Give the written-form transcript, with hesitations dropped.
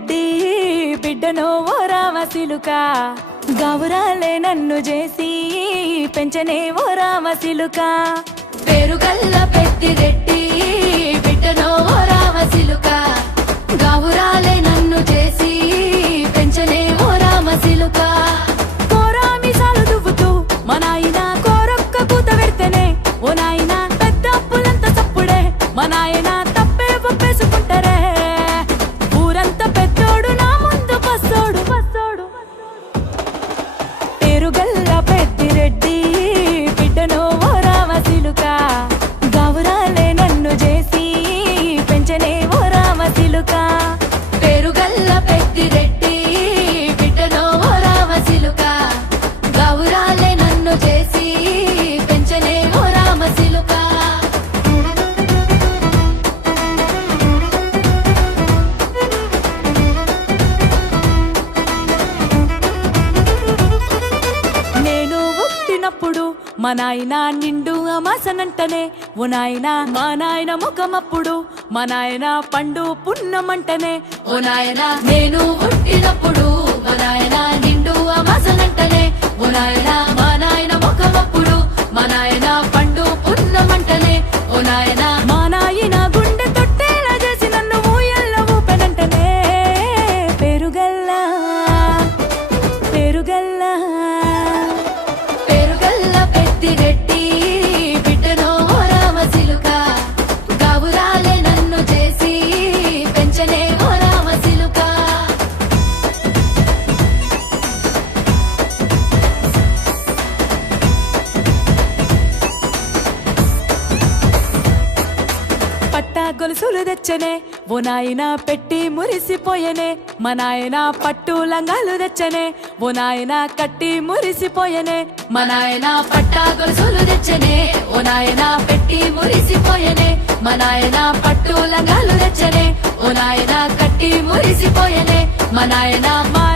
రెడ్డి బిడ్డనో ఓ రామసిలుక గౌరాలే నన్ను చేసి పెంచనే ఓ రామసిలుక పేరు గల్ల పెద్దిరెడ్డి బిడ్డనో ఓ రామసిలుక గౌరాలే నన్ను చేసి పెంచనే ఓ రామసిలుక కోరామిసాలు దువ్వుతూ మా నాయన కోరొక్క కూత పెడితేనే ఓ నాయన పెద్ద అప్పులంత చప్పుడే మా నాయన తప్పే ఒప్పేసుకుంటారే ఊరంతా పెద్దోడు నా ముందు పస్సోడు పస్సోడు పేరుగల్ల పెద్దిరెడ్డి బిడ్డనో ఓ రామసిలుక గౌరాలే నన్ను చేసి పెంచనే ఓ రామసిలుక పేరు గల్ల పెద్దిరెడ్డి బిడ్డనో ఓ రామసిలుక గౌరాలే నన్ను చేసి పెంచనే ఓ రామసిలుక నేను పుట్టినప్పుడు మా నాయన నిండు అమాసనంటనే ఓ నాయన మా నాయన ముఖమప్పుడు మా నాయన పండు పున్నమంటనే ఓ నాయనా నేను పుట్టినప్పుడు మా నాయన నిండు అమాసనంటనే ఓ నాయనా మా నాయన ముఖమప్పుడు మా నాయన పండు పున్నమంటనే ఓ నాయనా మా నాయన గుండె తొట్టేలా చేసి నన్ను ఊయల్ల ఊపెనంటనే పెరుగల్లా పెరుగల్లా పేరు గల్ల పెద్దిరెడ్డి బిడ్డనో ఓ రామసిలుక గౌరాలే నన్ను చేసి పెంచనే ఓ రామసిలుక పట్టా గొలుసులు తెచ్చనే ఓ నాయన పెట్టి మురిసిపోయనే మా నాయన పట్టు లంగాలు తెచ్చనే ఓ నాయన కట్టి మురిసిపోయనే మా నాయన పట్టా గొలుసులు తెచ్చనే ఓ నాయన పెట్టి మురిసిపోయనే మా నాయన పట్టు లంగాలు తెచ్చనే ఓ నాయన కట్టి మురిసిపోయనే మా నాయన మా